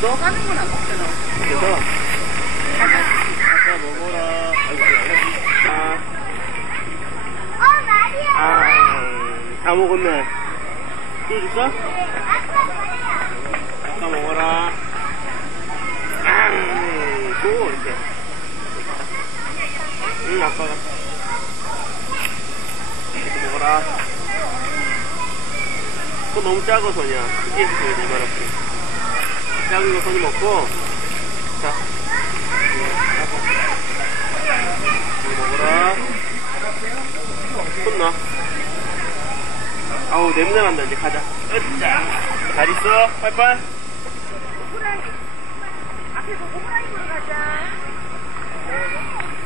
動画のものは持っての。 다 먹었네. 또 줄까? 아까 먹어라. 아, 또 이렇게. 응, 아빠가. 이렇게 먹어라. 또 너무 작아, 손이야. 크게 해줘야지, 이만하게. 작은 거 손이 먹고. 자. 이거 먹어라. 손 놔. 아우, 냄새 난다, 이제 가자. 으쌰. 잘 있어, 빨빨. 앞에서 호랑이 보러 가자.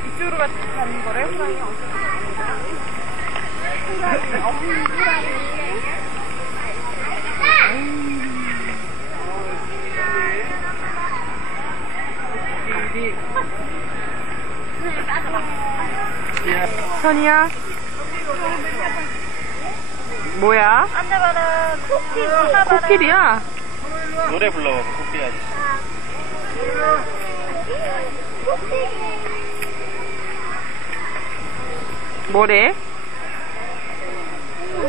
이쪽으로 가- 가는 거래? 호랑이 어디서 가는 거야? 호랑이, 어머니 호랑이. 선이야? 뭐야? 안돼 봐라. 코끼리 봐라. 코끼리야? 노래 불러봐, 코끼리 아저씨. 뭐래?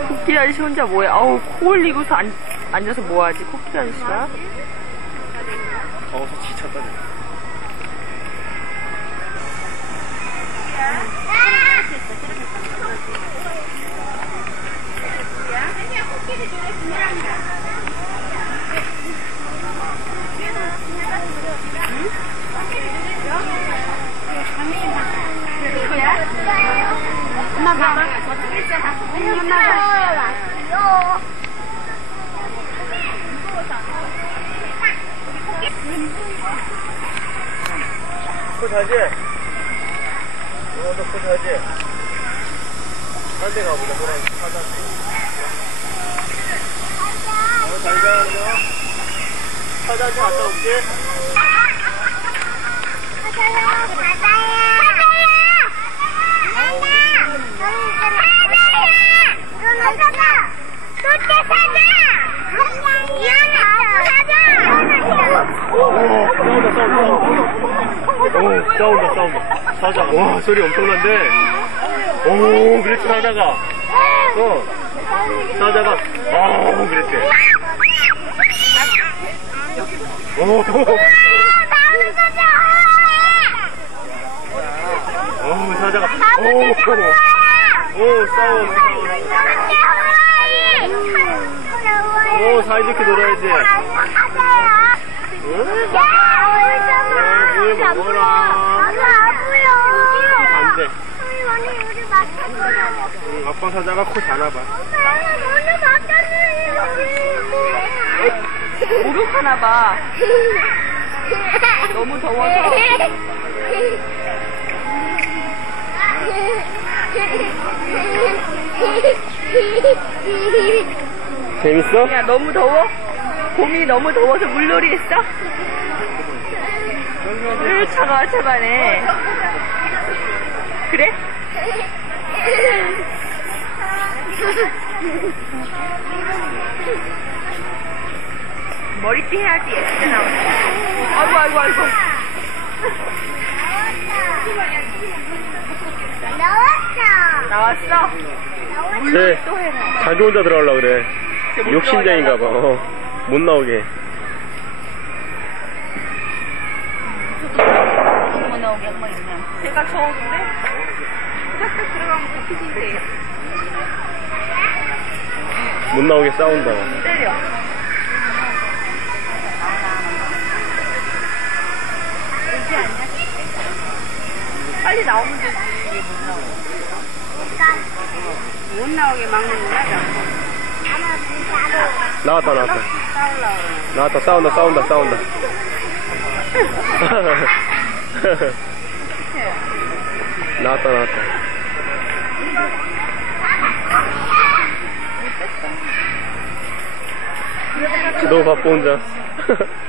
코끼리 아저씨 혼자 뭐해? 아우 코 올리고서 앉, 앉아서 뭐하지? 코끼리 아저씨가? 더워서 지쳤다. 엄마 봐봐. 엄마 왔어. 코 자지? 너도 코 자지? 딴데 가보자, 호랑이. 사자. 어, 잘 가, 너. 사자한테 갔다 올게. 싸운다, 싸운다. 사자가. 와, 소리 엄청난데. 오, 그랬지, 사자가. 어, 사자가. 아, 그랬지. 오. 오, 사자가. 오. 오, 싸워. 오, 사이좋게 놀아야지. 응? 물 먹어라. 응, 아빠 사자가 코 자나봐. 목욕하나 봐. 너무 더워서. 재밌어? 야, 너무 더워? 봄이 너무 더워서 물놀이 했어? 으, 차가워, 차가네. 그래? 머리띠 해야지 예쁘게 나오지. 아이고, 아이고, 아이고. 나왔어. 나왔어? 네. 또 해라. 자기 혼자 들어가려고 그래. 못 욕심쟁인가 봐. 어, 못 나오게. 못 나오게 한번 있냐. 제가 더운데? 딱 들어가면 피진대. 못 나오게 싸운다. 때려. 빨리 나오면 되지. 못 나오고. 못 나오게 막는 거야, 자꾸. 나왔다, 나왔다. 싸우려고. 나왔다, 싸운다, 싸운다, 싸운다. 나왔다, 나왔다. 너무 바빠, 혼자.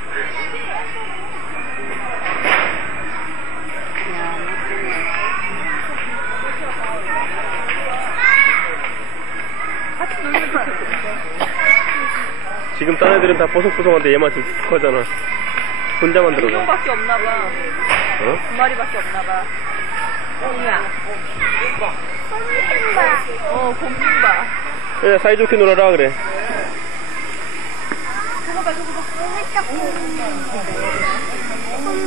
지금 딴 애들은 다 뽀송뽀송한데 얘만 지금 하잖아. 혼자만 두 들어가. 명밖에 없나 봐. 어? 두 마리밖에 없나 봐. 꽁이야. 어, 곰빙바. 그냥 사이좋게 놀아라 그래.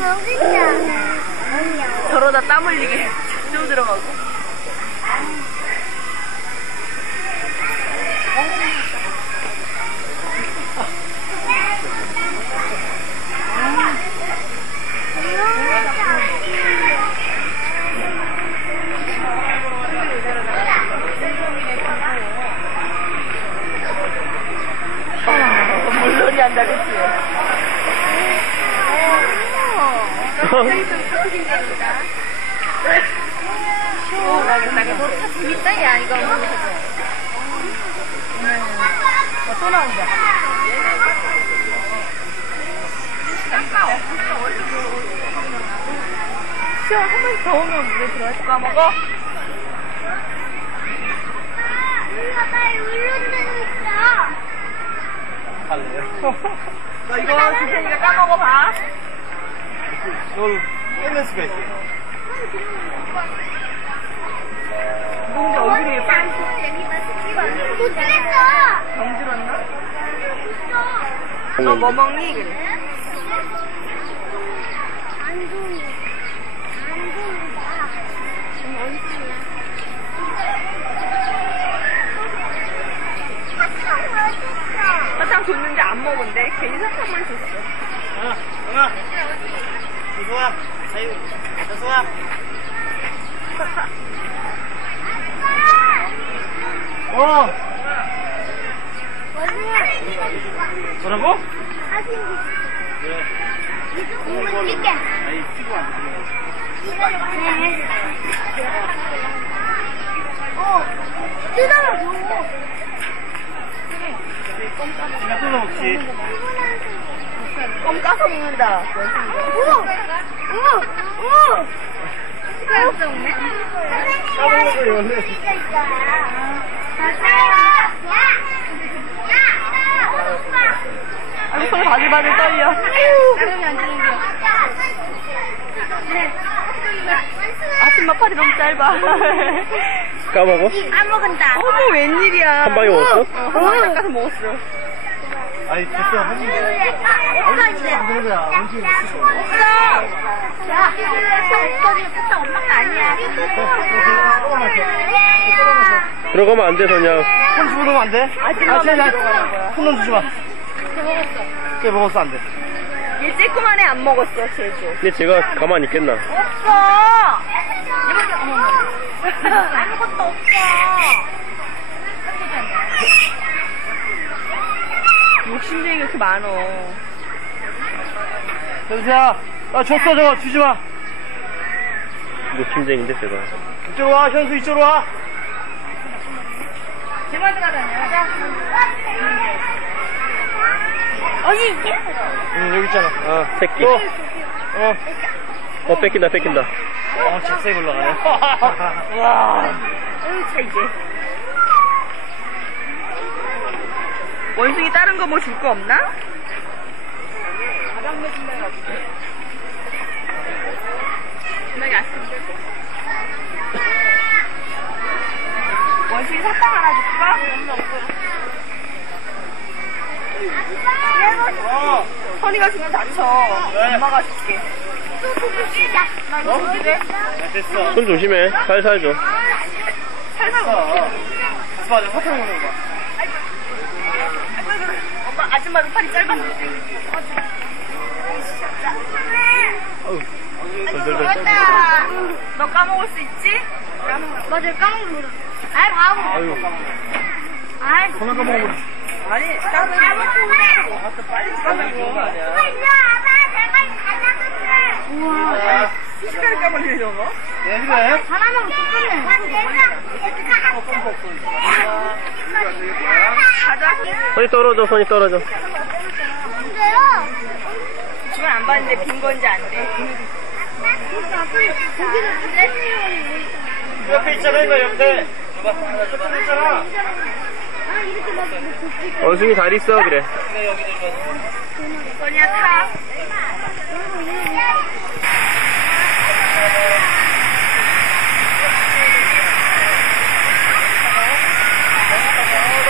여기 있잖아. 저러다 땀 흘리게 쭉 들어가고. 한다, 그치? 오, 나 이거, 나 이거 너 재밌다, 야, 이거. 어, 또 나온다. 시원 한 번씩 더 오면 물에 들어갈 까 먹어? 아빠 울릉도 있어. 너 이거 줄 테니까 까먹어봐. 이걸 뺏는 수가 있어. 너 근데 얼굴이 왜 빨리 못 찍겠어. 병들었나? 너 뭐 먹니? 그래. 안 좋은데. 안 좋은다. 지금 어디야? 사탕 어딨어? 사탕 줬는데 안 먹은데 사탕만 줬어. 아, 영아. 조소아. 사유. 조소아. 어. 뭐라고? 네. 이거 찍게. 아니, 피부 안 돼. 어, 뜯어줘. 그 냥 뜯어 먹지. 껌 까서 먹는다. 오! 오! 오! 까서 먹네? 까먹는 거 원래. 손 바들바들 떨려. 따르면 안 되는 게. 아침마 팔이 너무 짧아. 까먹어? 안 먹은다. 어머, 웬일이야. 한 방에 먹었어? 어, 한 방에 깎아서 먹었어. 아니, 됐어. 한 입. 안 되는 거야. 음식 없어! 야, 부탁 엄마가 아니야. 들어가면 안 돼, 선영. 손 집어넣으면 안 돼? 들어가는 거야. 손 넣어주지 마. 쟤 먹었어, 안 돼. 애안 먹었어, 쟤도. 근데 제가 가만히 있겠나? 없어! 이렇게, 어머, 아무것도 없어. 욕심쟁이가 이렇게 많어. 현수야. 아, 줬어, 저거. 주지 마. 욕심쟁인데, 제가. 이쪽으로 와, 현수 이쪽으로 와. 어 디 있지? 응, 여기 있잖아. 아, 새끼. 또. 어. 어, 뺏긴다, 뺏긴다. 어, 직색 올라가네. 와. 어이, 차, 이제. 원숭이 다른 거 뭐 줄 거 없나? 가방 내준다 가지고. 분명히 아쉬운데. 원숭이 사탕 하나 줄까? 어. 선이가 주면 다쳐. 네. 엄마가 줄게. 나 이거 어? 네, 됐어. 손 조심해. 살살 줘. 살살 어. 먹어. 맞아, 사탕 먹는 거. 엄마 아줌마도 팔이 짧아서. 어우. 덜덜덜 맞다. 너 까먹을 수 있지? 맞아, 까먹는 거. 아이, 바보. 아유. 아이, 그만 까먹어. 아니, 바보. 까먹으면 와서 빨리 까먹는 거 아니야. 이거 일로 와봐. 내가 가져갈게. 우와. 시간을 까먹는 거? 왜 그래? 하나만 줬네. 가자. 손이 떨어져, 손이 떨어져. 근데요. 주면 안 봤는데 빈 건지 안 돼. 옆에 있잖아, 이거 옆에. 봐봐. 저쪽에 있잖아. 원숭이 다리 있어, 그래. 뭐냐, 타. 오, 너